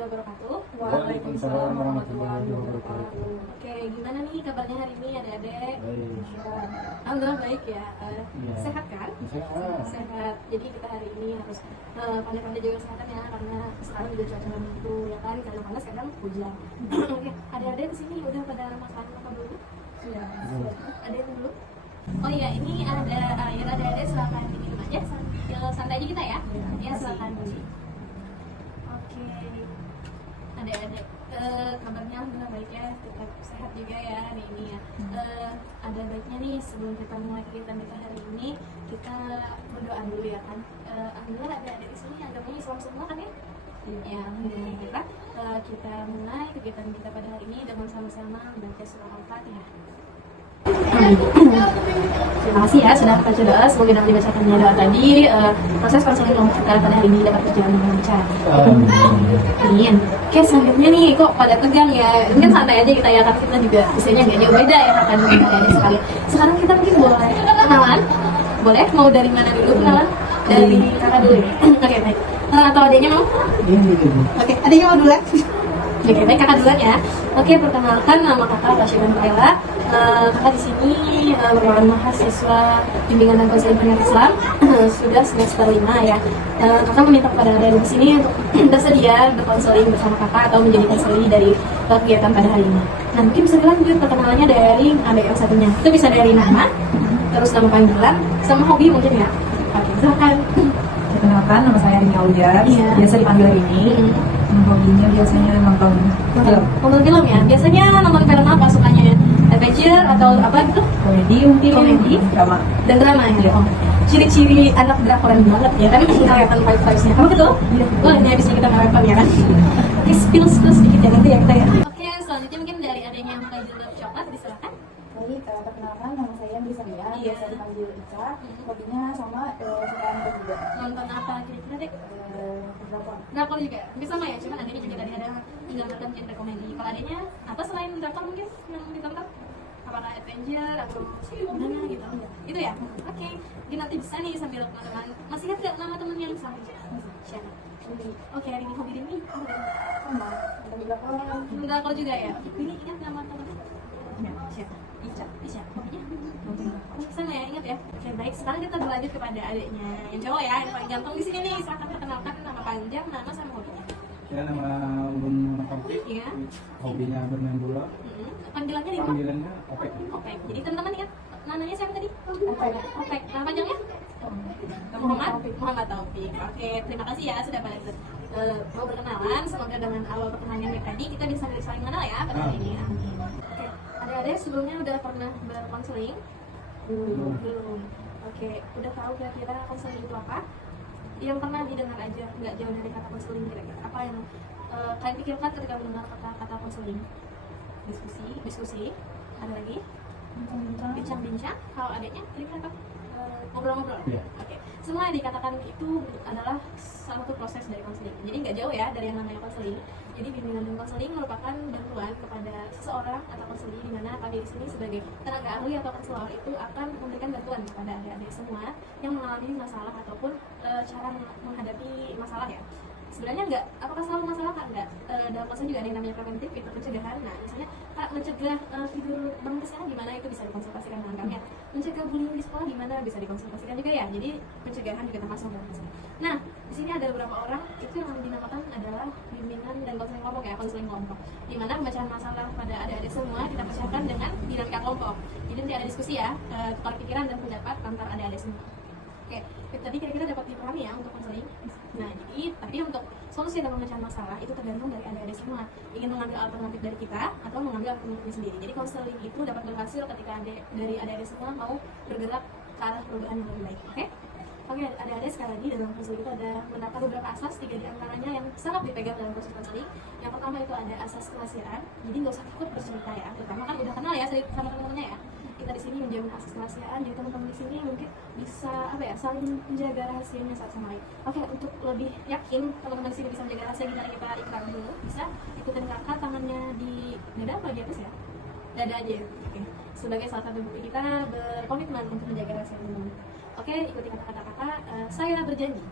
warahmatullahi wabarakatuh. Waalaikumsalam warahmatullahi wabarakatuh. Oke, gimana nih kabarnya hari ini adik-adik? Baik. Alhamdulillah baik ya. Iya. Sehat kan? Sehat. Sehat. Jadi kita hari ini harus pandai-pandai jaga kesehatan ya, karena sekarang juga cuaca gitu ya kan, kadang panas kadang hujan. Oke, adik-adik di sini udah pada makan apa belum? Sudah. Ada yang belum? Oh iya, ini ada air, adik-adik silakan diminum aja sambil santai aja kita ya. Ya silakan. Oke, adik-adik, kabarnya alhamdulillah baik ya, tetap sehat juga ya hari ini ya. Ada baiknya nih sebelum kita mulai kegiatan kita hari ini, kita berdoa dulu ya kan. Alhamdulillah adik-adik di sini agamanya Islam semua kan ya? Ya, alhamdulillah. Kita mulai kegiatan kita pada hari ini dengan sama-sama membaca surah Al-Fatihah. Terima kasih ya sudah baca doa. Semoga dengan dibacakannya doa tadi proses konseling kita pada hari ini dapat berjalan dengan lancar. Amin. Oke, selanjutnya nih kok pada tegang ya. Ini kan santai aja kita ya, karena kita juga usianya nggak jauh beda ya kan adik sekali. Sekarang kita mungkin boleh kenalan. Boleh? Mau dari mana dulu kenalan? Dari kakak dulu ya. Oke, baik. Atau adiknya mau? Oke, adiknya mau duluan? Oke, baik, kakak duluan ya. Oke, perkenalkan nama kakak Rasyidan Kaila. Kakak di sini merupakan mahasiswa bimbingan dan konseling pendidikan Islam sudah semester 5 ya. Kakak meminta kepada adik di sini untuk bersedia berkonseling bersama kakak atau menjadi konseling dari kegiatan pada hari ini. Nah, mungkin bisa dilanjut perkenalannya dari adik yang satunya. Itu bisa dari nama, terus nama panggilan, sama hobi mungkin ya. Oke, silakan. Perkenalkan, nama saya Rini Aulia, biasa dipanggil Rini. Hobinya biasanya nonton film. Nonton film ya? Biasanya nonton film apa sukanya? Adventure atau apa gitu? Komedi mungkin. Komedi? Drama. Dan drama ya? Oh. Ciri-ciri anak drakoran banget ya kan? Kelihatan vibes-vibesnya. Apa betul? Wah, ini habisnya kita maraton ya kan? Oke, spill sedikit ya nanti ya kita ya. Oke, selanjutnya mungkin dari adanya yang pakai jilbab coklat, disilakan. Baik, perkenalkan nama saya Bisa Ria, biasa dipanggil Ica. Hobinya sama suka nonton juga. Nonton apa kira-kira dek? Drakor. Drakor juga? Mungkin sama ya, cuman adanya juga tadi ada menggambarkan genre komedi. Kalau adanya apa selain drakor mungkin yang ditonton? Apakah adventure atau gimana gitu? Itu ya? Oke, jadi nanti bisa nih sambil teman-teman. Masih ingat gak nama temen yang sama? Siapa? Oke, hari ini hobi ini Sama, nonton drakor. drakor juga ya? Ini ingat nama temennya? Siapa? Ica. Hobinya? Sama ya, ingat ya? Oke, baik. Sekarang kita berlanjut kepada adiknya yang cowok ya, yang paling ganteng di sini nih. Silahkan perkenalkan nama panjang, nama sama hobinya. Ya, nama Bun Taufik. Iya. Hobinya bermain bola. Panggilannya di mana? Panggilannya Opek. Opek. Jadi teman-teman ingat namanya siapa tadi? Opek. Opek. Nama panjangnya? Muhammad Taufik. Oke, terima kasih ya sudah pada mau berkenalan. Semoga dengan awal perkenalan yang tadi kita bisa saling mengenal ya pada hari ini. Amin. Oke, adik-adik sebelumnya udah pernah berkonseling? Belum. Oke, udah tahu kira-kira konseling itu apa? Yang pernah didengar aja, nggak jauh dari kata konseling kira-kira apa yang kalian pikirkan ketika mendengar kata-kata konseling? Diskusi. Ada lagi? Bincang-bincang. Kalau adiknya kira-kira apa? Ngobrol-ngobrol. Iya. Oke. Semua yang dikatakan itu adalah salah satu proses dari konseling. Jadi nggak jauh ya dari yang namanya konseling. Jadi bimbingan dan konseling merupakan bantuan kepada seseorang atau konseling di mana kami di sini sebagai tenaga ahli atau konselor itu akan memberikan bantuan kepada adik-adik semua yang mengalami masalah ataupun cara menghadapi masalah ya. Sebenarnya enggak, apakah selalu masalah kan? Enggak. Dalam konseling juga ada yang namanya preventif, itu pencegahan. Nah, misalnya Kak mencegah tidur bangun kesiangan gimana, itu bisa dikonsultasikan dengan kami ya. Mencegah bullying di sekolah gimana, bisa dikonsultasikan juga ya. Jadi pencegahan juga termasuk dalam konseling. Nah, di sini ada beberapa orang itu yang dinamakan adalah bimbingan dan konseling kelompok ya, konseling kelompok. Di mana pembacaan masalah pada adik-adik semua kita persiapkan dengan dinamika kelompok. Jadi nanti ada diskusi ya, tukar pikiran dan pendapat antar adik-adik semua. Oke, tadi kira-kira dapat dipahami ya untuk konseling. Nah, jadi tapi untuk solusi dalam pemecahan masalah itu tergantung dari adik-adik semua. Ingin mengambil alternatif dari kita atau mengambil alternatif sendiri. Jadi konseling itu dapat berhasil ketika dari adik-adik semua mau bergerak ke arah perubahan yang lebih baik. Oke, adik-adik sekali lagi dalam konseling itu ada mendapat beberapa asas, 3 di antaranya yang sangat dipegang dalam proses konseling. Yang pertama itu ada asas kerahasiaan. Jadi nggak usah takut bercerita ya. Terutama kan udah kenal ya sama teman-temannya ya. Kita di sini menjamin asas kerahasiaan, jadi teman-teman di sini mungkin bisa saling menjaga rahasianya satu sama lain. Oke, untuk lebih yakin teman-teman di sini bisa menjaga rahasia kita ikrar dulu, bisa ikutin kakak tangannya di dada apa di atas ya? Dada aja. Oke. Sebagai salah satu bukti kita berkomitmen untuk menjaga rahasia teman-teman. Oke, ikuti kata-kata kakak. Saya berjanji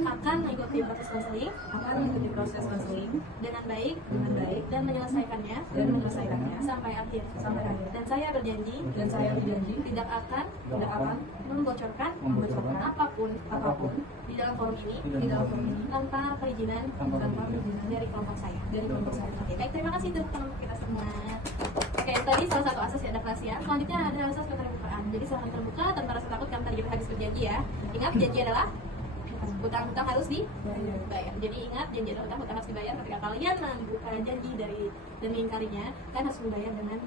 akan mengikuti proses konseling dengan baik dan menyelesaikannya sampai akhir. Dan saya berjanji tidak akan membocorkan apapun di dalam forum ini tanpa perizinan dari kelompok saya. Oke, baik, terima kasih untuk teman kita semua. Oke, tadi salah satu asas ya, ada rahasia. Selanjutnya ada asas keterbukaan. Jadi silahkan terbuka tanpa rasa takut karena tadi kita habis berjanji ya. Ingat, janji adalah hutang harus dibayar. Jadi ingat, janji adalah hutang harus dibayar. Ketika kalian membuka janji dan mengingkarinya, kalian harus membayar dengan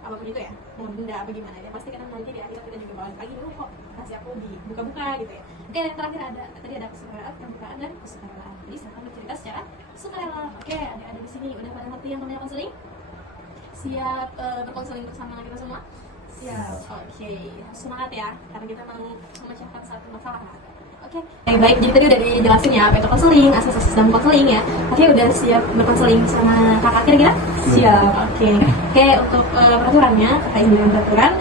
apapun itu ya, mau benda apa gimana ya. Pasti kan nanti di akhir kita juga balik lagi dulu kok kasih aku dibuka-buka gitu ya. Oke, yang terakhir tadi ada kesukaraan, keterbukaan dan kesukaraan. Jadi silahkan bercerita secara sukarela. Oke, ada di sini udah pada ngerti yang namanya konseling? Siap berkonseling bersama kita semua? Siap. Oke, semangat ya, karena kita mau memecahkan satu masalah. Oke, baik. Jadi tadi udah dijelasin ya apa itu konseling, asas-asas dalam konseling ya. Oke, udah siap berkonseling sama kakak kira-kira? Siap. Oke, untuk peraturannya, kakak izin dengan peraturan.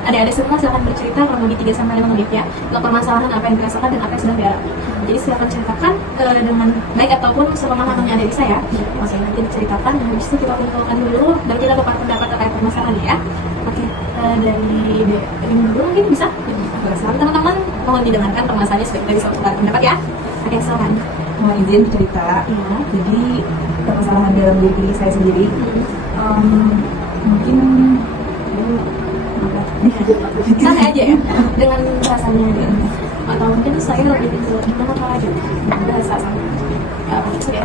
Adik-adik semua silakan bercerita kurang lebih 3-5 menit ya untuk permasalahan apa yang dirasakan dan apa yang sedang dialami. Jadi silakan ceritakan dengan baik ataupun sepemahamannya adik bisa ya. Oke, nanti diceritakan dan habis itu kita kumpulkan dulu dan kita dapat pendapat terkait permasalahan ya. Oke, dari dulu mungkin bisa. Teman-teman mohon didengarkan permasalahannya sebagai suatu pendapat ya. Oke, silakan. Mau izin cerita. Iya. Jadi permasalahan dalam diri saya sendiri mungkin santai aja ya dengan bahasanya dia. Atau mungkin saya lebih ke gimana kalau aja bahasa sama ya.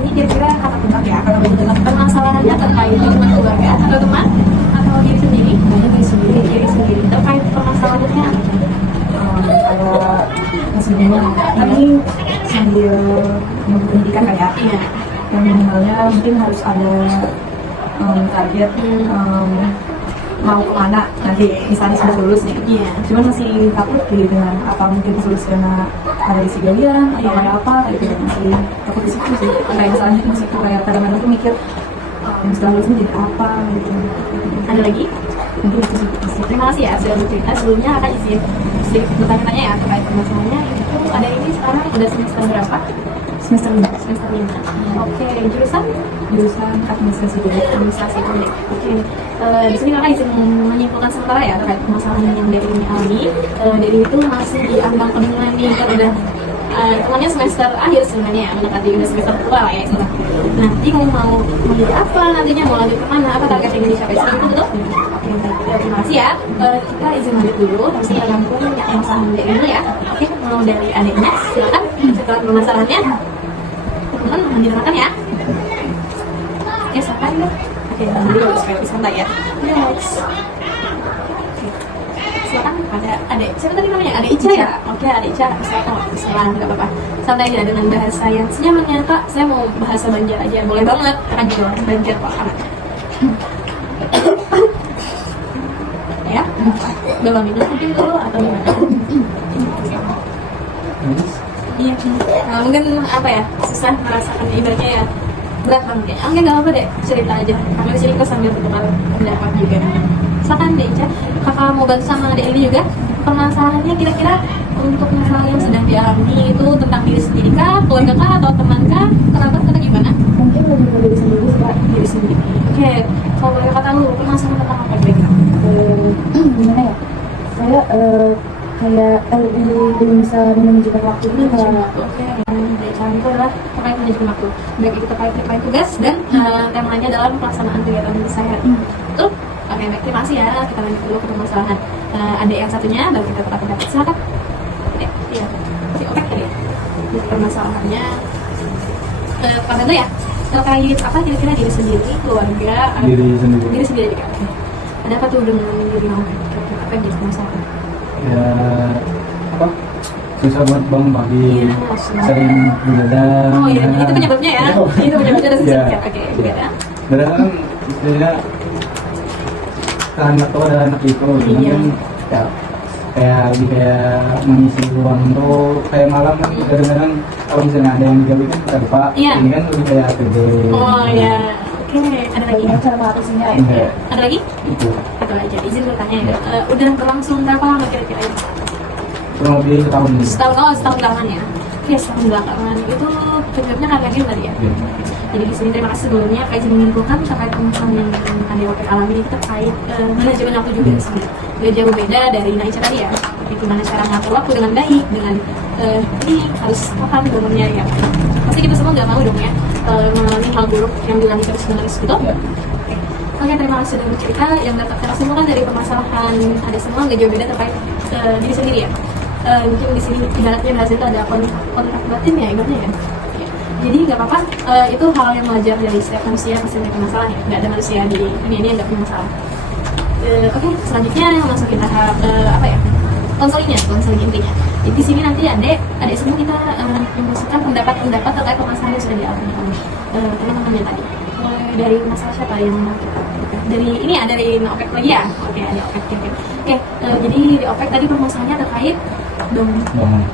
Ini kira-kira kata tentang ya, kalau tentang permasalahannya terkait lingkungan keluarga atau teman atau diri sendiri terkait permasalahannya maksudnya ini sambil pendidikan kayak yang minimalnya mungkin harus ada target mau kemana nanti misalnya sudah lulus nih. Cuman masih takut gitu dengan apa mungkin lulus karena ada isi galian atau kayak apa gitu, masih takut di situ sih. Kayak misalnya masih kayak kadang-kadang tuh mikir setelah lulus ini jadi apa gitu. Ada lagi? Mungkin itu sih. Terima kasih ya sudah bercerita. Sebelumnya akan izin bertanya-tanya ya terkait permasalahannya. Itu ada ini sekarang udah semester berapa? Semester 5. Oke, jurusan administrasi publik. Oke, di sini kakak izin menyimpulkan sementara ya terkait permasalahan yang dari ini alami. Dari itu masih diambang kebingungan nih, kan udah temannya semester akhir sebenarnya, mendekati udah semester tua lah ya istilahnya. Nah, bingung mau jadi apa nantinya, mau lanjut kemana, apa target yang dicapai seperti itu betul? Oke, terima kasih ya. Kita izin lanjut dulu, terus kita rampung masalah dari dulu ya. Oke, mau dari adiknya, silakan setelah permasalahannya. Teman-teman mohon didengarkan ya. Oke, silakan ya. Oke, dulu supaya lebih santai ya. Yes. Silakan ada adek. Siapa tadi namanya? Adek Ica ya? Oke, Adek Ica. Silakan, nggak apa-apa. Santai aja dengan bahasa yang senyamannya kak. Saya mau bahasa Banjar aja, boleh banget. Kan juga Banjar kok anaknya. Ya, bawa minum mungkin dulu atau gimana? Iya, mungkin apa ya, susah merasakan ibaratnya ya, berat banget ya. Oke, nggak apa deh, cerita aja. Kami di sini kok sambil bertukar pendapat juga. Silakan Dek Ica, kakak mau bantu sama Dek Eli juga. Permasalahannya kira-kira untuk masalah yang sedang dialami itu tentang diri sendiri kah, keluarga kah, atau teman kah, kerabat kah, gimana? Mungkin lebih ke diri sendiri sih kak. Diri sendiri. Oke, kalau boleh kata lu, permasalahan tentang apa kira-kira? Gimana ya? Saya kayak belum bisa menunjukkan waktu ini kak. Oke, yang itu adalah terkait manajemen waktu. Baik itu terkait tugas dan temanya dalam pelaksanaan kegiatan kesehatan. Betul? Oke, baik, terima kasih ya. Kita lanjut dulu ke permasalahan. Ada yang satunya, baru kita tetap pendapat. Silakan. Iya. Oke, ya. Permasalahannya Pak Bando ya? Terkait apa kira-kira diri sendiri, keluarga, diri sendiri juga. Oke. Ada apa tuh dengan diri kamu? Kira-kira apa yang jadi permasalahan? Ya apa? Susah buat bangun pagi, Iya, sering begadang. Oh iya, itu penyebabnya ya? Itu penyebabnya ada Iya. Oke, begadang. Begadang kan istilahnya anak tua dan anak itu, cuman Iya. kan kayak mengisi ruang tuh kayak malam kan kadang-kadang kalau misalnya ada yang digawe kan kita lupa. Iya. Ini kan lebih kayak kerja. Oh iya, Oke, ada lagi? Bagaimana cara mengatasinya ya? Enggak, Ada lagi? itu Itu aja, izin bertanya ya. Udah berlangsung berapa lama kira-kira ini? kurang lebih setahun ini. Setahun belakangan ya. Oke, setahun belakangan itu penyebabnya karena game tadi ya. Iya. Jadi di sini terima kasih sebelumnya Kak izin menyimpulkan terkait permasalahan yang ADOP alami ini terkait manajemen waktu juga sebenarnya. Gak jauh beda dari Naica tadi ya. Tapi gimana cara ngatur waktu dengan baik, dengan ini harus paham bangunnya ya. Pasti kita semua nggak mau dong ya mengalami hal buruk yang diulangi terus-menerus gitu. Iya. Oke, terima kasih sudah bercerita. Yang dapat kita simpulkan dari permasalahan ada semua nggak jauh beda terkait diri sendiri ya. Mungkin di sini ibaratnya bahasa itu ada kontrak batin ya ibaratnya ya. Jadi nggak apa-apa, itu hal yang wajar dari setiap manusia pasti punya masalah ya. Nggak ada manusia di dunia ini yang nggak punya masalah. Oke, selanjutnya masukin tahap apa ya? Konseling intinya. Jadi di sini nanti adik semua kita memposisikan pendapat terkait permasalahan yang sudah dialami oleh teman-temannya tadi. Mulai dari masalah siapa yang mau kita? Dari ini ya, dari OPEC lagi ya. Oke, ada OPEC. Oke, jadi di OPEC tadi permasalahannya terkait dong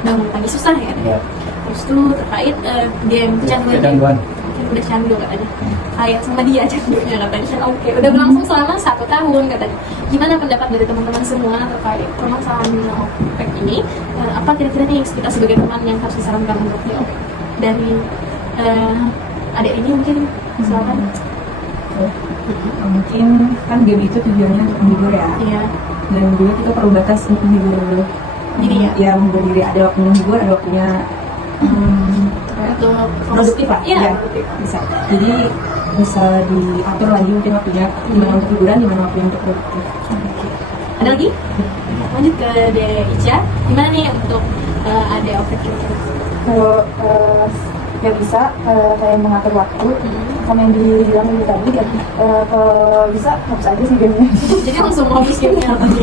lagi susah ya. Iya. Terus itu terkait game Kecanduan. udah candu katanya, kayak sama dia candunya katanya. Oke, udah berlangsung selama 1 tahun katanya. Gimana pendapat dari teman-teman semua terkait permasalahan OPEC ini? Apa kira-kira nih kita sebagai teman yang harus disarankan untuk di OPEC? Dari adik ini mungkin silakan. Mungkin kan game itu tujuannya untuk menghibur ya, Iya, dan juga kita perlu batas untuk menghibur jadi ya menghibur diri. Ada waktunya menghibur, ada waktunya untuk produktif lah. Iya, Ya, produktif. bisa. Jadi bisa diatur lagi mungkin waktunya dimana untuk hiburan, dimana waktunya untuk produktif. Ada lagi? Lanjut ke De Ica. Gimana nih untuk ada OPEC kira-kira? Kalau nggak bisa kayak mengatur waktu sama yang dibilang ini tadi kalau bisa hapus aja sih gamenya. Jadi langsung mau habis gamenya tadi.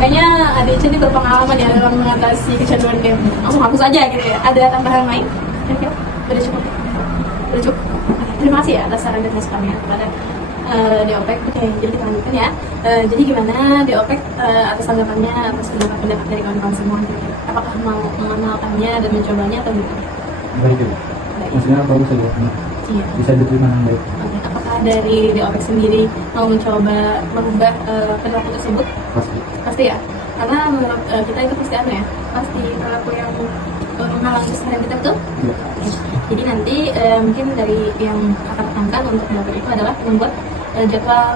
Kayaknya Ade Ica ini berpengalaman ya dalam mengatasi kecanduan game. Langsung hapus aja gitu ya. Ada tambahan lain? Kira-kira? Udah cukup? Udah cukup? Oke, terima kasih ya atas saran dan masukannya kepada DOPEC. Oke, jadi kita lanjutkan ya. Jadi gimana DOPEC atas tanggapannya, atas pendapat dari kawan-kawan semua? Apakah mau mengenalkannya dan mencobanya atau bukan? Baik juga. Baik. Maksudnya bagus aja. Iya. Bisa diterima dengan baik. Oke, apakah dari DOPEC sendiri mau mencoba merubah perilaku tersebut? Pasti. Pasti ya, karena menurut kita itu pasti apa ya, pasti perilaku yang menghalangi keseharian kita, betul? Iya. Jadi nanti mungkin dari yang akan tekankan untuk DOPEC itu adalah membuat jadwal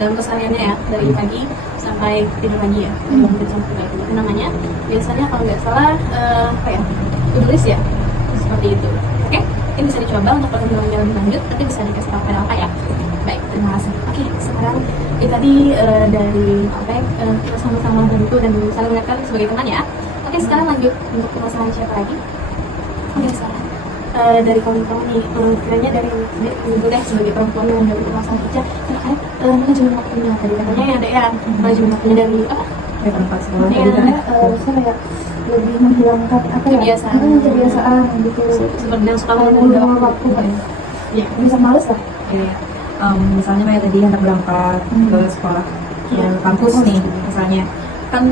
dalam kesehariannya ya, dari pagi sampai tidur lagi ya, mungkin sampai tidur lagi. Itu namanya biasanya kalau nggak salah apa ya, to-do list ya, seperti itu. Oke, ini bisa dicoba untuk perkembangan lebih lanjut, nanti bisa dikasih tahu pada apa ya. Baik, terima kasih. Oke, sekarang tadi dari OPEC kita sama-sama bantu dan saling mengingatkan sebagai teman ya. Oke, sekarang lanjut untuk permasalahan siapa lagi? Oke, sekarang dari kawan-kawan nih, kiranya dari ibu deh sebagai perempuan yang dari permasalahan kerja terkait manajemen waktunya tadi katanya ya ada ya manajemen waktunya dari apa? Dari tempat sekolah Iya. tadi kan. Bisa kayak lebih menghilangkan apa ya? Kebiasaan. Kebiasaan gitu. Seperti yang suka Mengulur waktu kan. ya. Bisa males lah. Kayak misalnya kayak tadi hendak berangkat ke sekolah Iya. kampus nih misalnya kan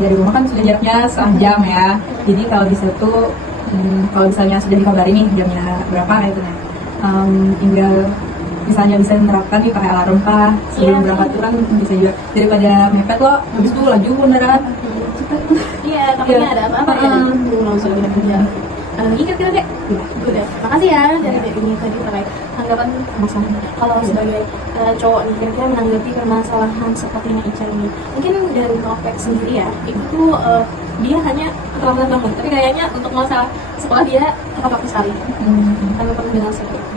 dari rumah kan sudah jaraknya setengah jam ya. Jadi kalau bisa tuh kalau misalnya sudah dikabari nih jamnya berapa gitu nah, tinggal misalnya bisa menerapkan nih pakai alarm kah sebelum Iya. berangkat tuh kan bisa juga daripada mepet loh habis itu laju kendaraan cepet. Iya, takutnya Iya. ada apa-apa ya. Langsung kita kerja. Lagi kira-kira dek? Udah. Makasih ya dari dek ini tadi terkait tanggapan permasalahan. Kalau sebagai cowok nih, kira-kira menanggapi permasalahan seperti yang Ica ini. Mungkin dari OPEC sendiri ya, itu tuh dia hanya keterlambatan bangun. Tapi kayaknya untuk masalah sekolah dia tepat waktu sekali. Kami pernah dengar seperti itu.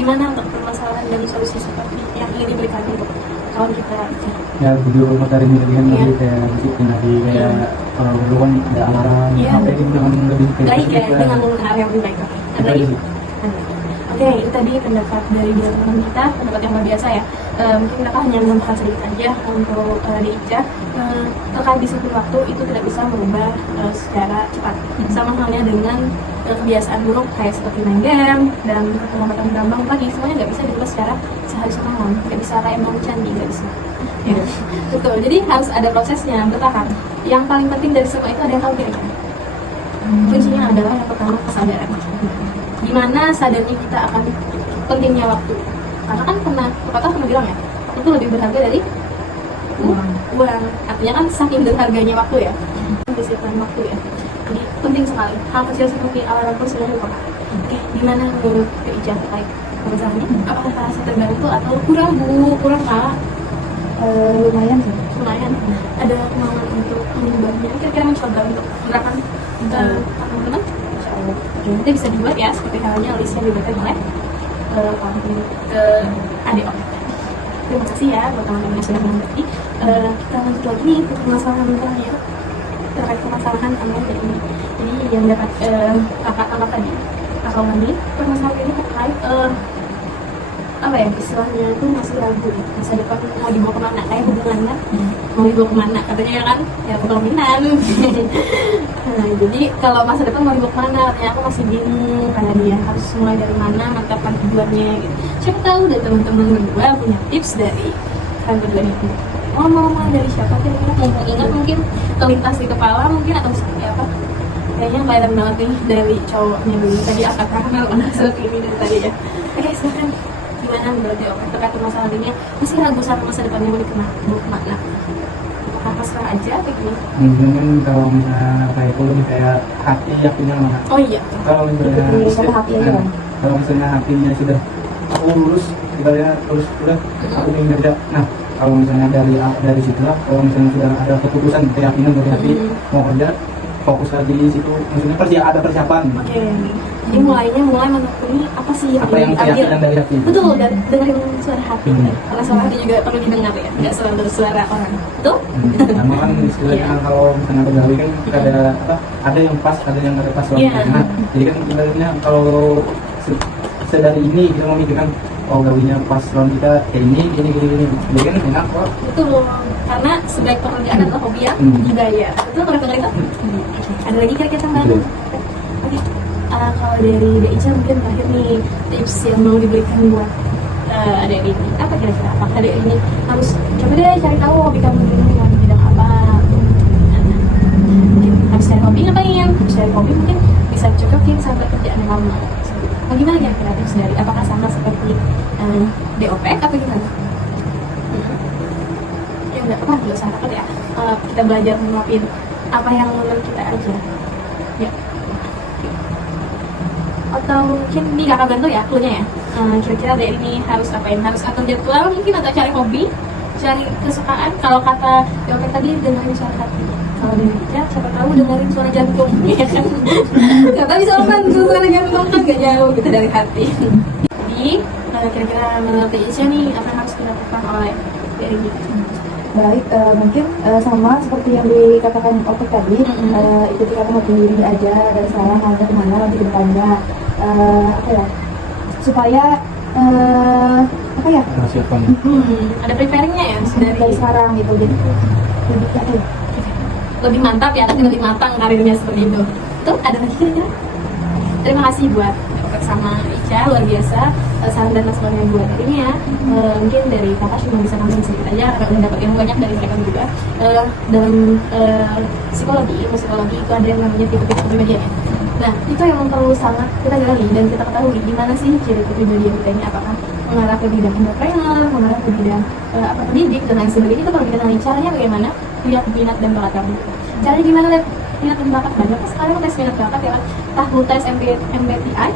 Gimana untuk permasalahan dan solusi seperti yang ingin diberikan untuk kawan kita Ica? Ya video materi ini kan Iya. lebih kayak disiplin lagi kayak kalau dulu kan ada alarm Iya. sampai ini dengan lebih kayak Baik ya, gitu. dengan menggunakan yang lebih baik. Ada Itu lagi? aja sih. Oke, itu tadi pendapat dari dua teman kita, pendapat yang luar biasa ya. Mungkin kita hanya menambahkan sedikit aja untuk di Ica. Terkait disiplin waktu itu tidak bisa merubah secara cepat. Sama halnya dengan kebiasaan buruk kayak seperti main game dan keterlambatan berambang pagi, semuanya nggak bisa dirubah secara sehari semalam. Nggak bisa kayak mau candi, nggak bisa. Ya, betul. Jadi harus ada prosesnya, bertahap. Yang paling penting dari semua itu ada yang tahu kira-kira. Kuncinya adalah yang pertama kesadaran. Dimana sadarnya kita akan pentingnya waktu. Karena kan pepatah pernah bilang ya, itu lebih berharga dari uang. Artinya kan saking berharganya waktu ya, disiplin waktu ya. Jadi penting sekali. Hal kecil seperti alarm pun sudah lupa. Oke, gimana menurut Kak Ica terkait pembahasan ini? Apakah terasa terbantu atau kurang Bu? Kurang Kak? Lumayan sih. Lumayan. Ada kemauan untuk mengubahnya? Kira-kira mencoba untuk menerapkan teman-teman? Insya Allah. Oke, nanti bisa dibuat ya seperti halnya list yang dibuatkan oleh konten ke ADO. Terima kasih ya buat teman-teman yang sudah mengerti. Kita lanjut lagi nih ke permasalahan terakhir terkait permasalahan online ini. Jadi yang dapat kakak anggap tadi, kakak Wandi, permasalahan ini terkait apa ya, istilahnya itu masih ragu ya, masa depan mau dibawa kemana, kayak hubungan kan, mau dibawa kemana katanya ya kan, ya kepemimpinan. Nah, jadi kalau masa depan mau dibawa kemana, katanya aku masih bingung karena dia harus mulai dari mana, mantapkan tujuannya gitu. Siapa tahu dari teman-teman berdua punya tips dari kalian berdua ini. Mau mulai dari siapa kira-kira? Mumpung ingat mungkin kelintas di kepala mungkin atau seperti apa? Kayaknya kelihatan banget nih dari cowoknya dulu tadi, akad kenal mana seperti ini dari tadi ya. Oke, silakan. Gimana berarti terkait masalah ini, masih ragu sama masa depannya mau dibawa kemana? Apakah pasrah aja atau gimana? Mungkin kalau misalnya kayak itu lebih kayak hati yakinnya mana. Oh iya. Kalau misalnya Lebih ke hati aja kan? kalau misalnya hatinya sudah aku lulus, ibaratnya terus udah aku ingin kerja. Nah, kalau misalnya dari situlah, kalau misalnya sudah ada keputusan keyakinan dari hati mau kerja, fokus lagi di situ. Maksudnya ada persiapan. Oke. Jadi mulai menekuni apa sih yang Apa yang keyakinan dari hati? Betul, dan dengerin suara hati. Karena suara hati juga perlu didengar ya, nggak selalu suara orang. Betul? Sama kan istilahnya kalau misalnya bergawi kan ada yang pas, ada yang nggak pas Iya. Nah, jadi kan sebenarnya kalau sedari ini kita memikirkan oh gawinya pas lawan kita kayak ini, jadi kan enak kok. Betul, karena sebaik pekerjaan adalah hobi yang dibayar. Betul, pernah dengar itu? Ada lagi kira-kira tambahan? Oke, kalau dari Ica mungkin terakhir nih, tips yang mau diberikan buat adik ini apa kira-kira? Apakah adik ini harus coba deh cari tahu hobi kamu dulu di bidang apa? Mungkin habis cari hobi ngapain? Habis cari hobi mungkin bisa cocokin sama pekerjaan yang lama. Bagaimana ya kreatif sendiri? Apakah sama seperti DOP atau gimana? Ya nggak usah takut ya. Kita belajar meluapin apa yang menurut kita aja. Ya. Atau mungkin nih kakak bantu ya cluenya ya. Kira-kira dari ini harus apain? Harus atur jadwal mungkin atau cari hobi, cari kesukaan. Kalau kata DOP tadi dengerin suara hati. Kalau dari kita siapa tahu dengerin suara jantung, ya kan? Kata bisa bantu suara jantung kan gak jauh gitu dari hati. Jadi kira-kira menurut Isya nih apa yang harus dilakukan oleh dari kita? Baik, mungkin sama seperti yang dikatakan Opik tadi, ikuti kata hati diri aja dan sekarang hanya kemana nanti ke depannya, apa ya, supaya apa ya, Persiapan. Ada preparingnya ya dari sekarang gitu, jadi lebih apa ya, lebih mantap ya, tapi lebih matang karirnya seperti itu. Tuh ada lagi kira-kira? Terima kasih buat Opik sama Ica, luar biasa saran dan masukannya buat ini ya. Mungkin dari kakak cuma bisa nambahin sedikit aja karena udah dapat ilmu banyak dari mereka juga. Dalam psikologi, ilmu psikologi itu ada yang namanya tipe-tipe kepribadian ya. Nah, itu yang perlu sangat kita gali dan kita ketahui gimana sih ciri kepribadian kita ini, apakah mengarah ke bidang entrepreneur, mengarah ke bidang pendidik dan lain sebagainya. Itu perlu dikenali caranya bagaimana, lihat minat dan bakat kamu. Caranya gimana lihat minat dan bakat? Banyak sekarang tes minat bakat ya, tahu tes MBTI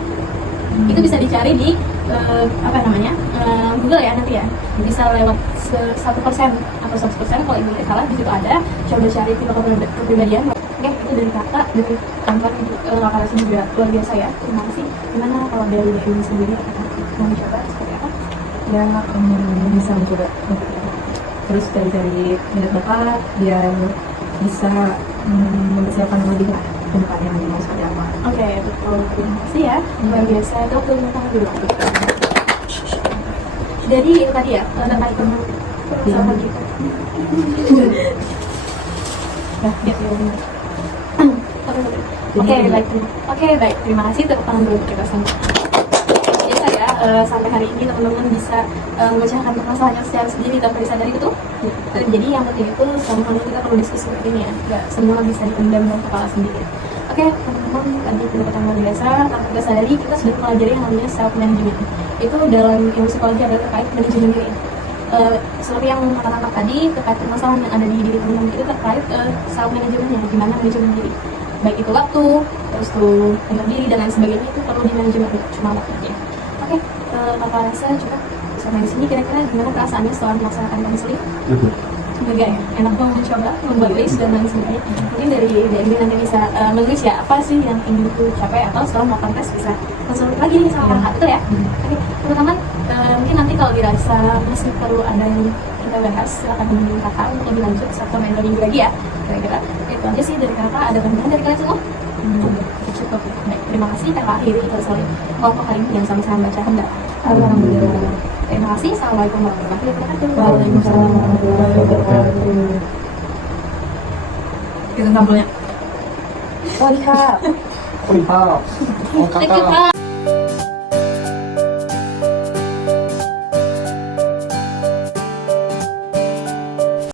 itu bisa dicari di Google ya nanti ya, bisa lewat 1% atau 100% kalau ibu tidak salah di situ ada. Coba cari tipe kepribadian. Oke, itu dari kakak, dari kantor kakak Rasi juga luar biasa ya. Terima kasih. Gimana kalau dari ini sendiri mau mencoba seperti apa? Ya, bisa mencoba terus dari minat bakat biar bisa mempersiapkan lebih lah ke depannya nanti mau seperti apa. Oke, betul. Terima kasih ya. Luar biasa. Dokter tangan dulu. Jadi itu tadi ya, terkait dengan permasalahan kita. Ya, Ya, ya. Oke, baik. Terima kasih tepuk tangan dulu untuk kita semua. Biasa ya, sampai hari ini teman-teman bisa memecahkan permasalahannya secara sendiri tanpa disadari, betul? Jadi yang penting itu selama ini kita perlu diskusi seperti ini ya, nggak semua bisa dipendam dalam kepala sendiri. Oke, teman-teman, tadi pendapatan luar biasa, tanpa kita sadari kita sudah mempelajari yang namanya self management. itu dalam ilmu psikologi adalah terkait manajemen diri. Seperti yang kata tadi, terkait permasalahan yang ada di diri teman-teman itu terkait self manajemennya, gimana manajemen diri, baik itu waktu, terus tuh untuk diri dan lain sebagainya itu perlu di manajemen, cuma waktu aja. Oke, Kakak rasa coba sampai di sini kira-kira gimana perasaannya setelah melaksanakan konseling? Lega ya, enak banget mencoba membuat list dan lain sebagainya. Mungkin dari nanti bisa menulis ya apa sih yang ingin ku capai, atau setelah melakukan tes bisa konsul lagi nih sama kakak, betul ya? Oke, teman-teman, mungkin nanti kalau dirasa masih perlu ada yang kita bahas, silakan hubungi kakak untuk lebih lanjut Sabtu main minggu lagi ya. Kira-kira itu aja sih dari kakak. Ada tambahan dari kalian semua? Cukup. Baik, terima kasih kakak akhiri konseling kelompok kali ini yang sama-sama baca hendak. Alhamdulillah. Terima kasih. Assalamualaikum warahmatullahi wabarakatuh. Waalaikumsalam warahmatullahi wabarakatuh. Itu kabelnya. Wah, lihat. Oh, Thank you, Kak.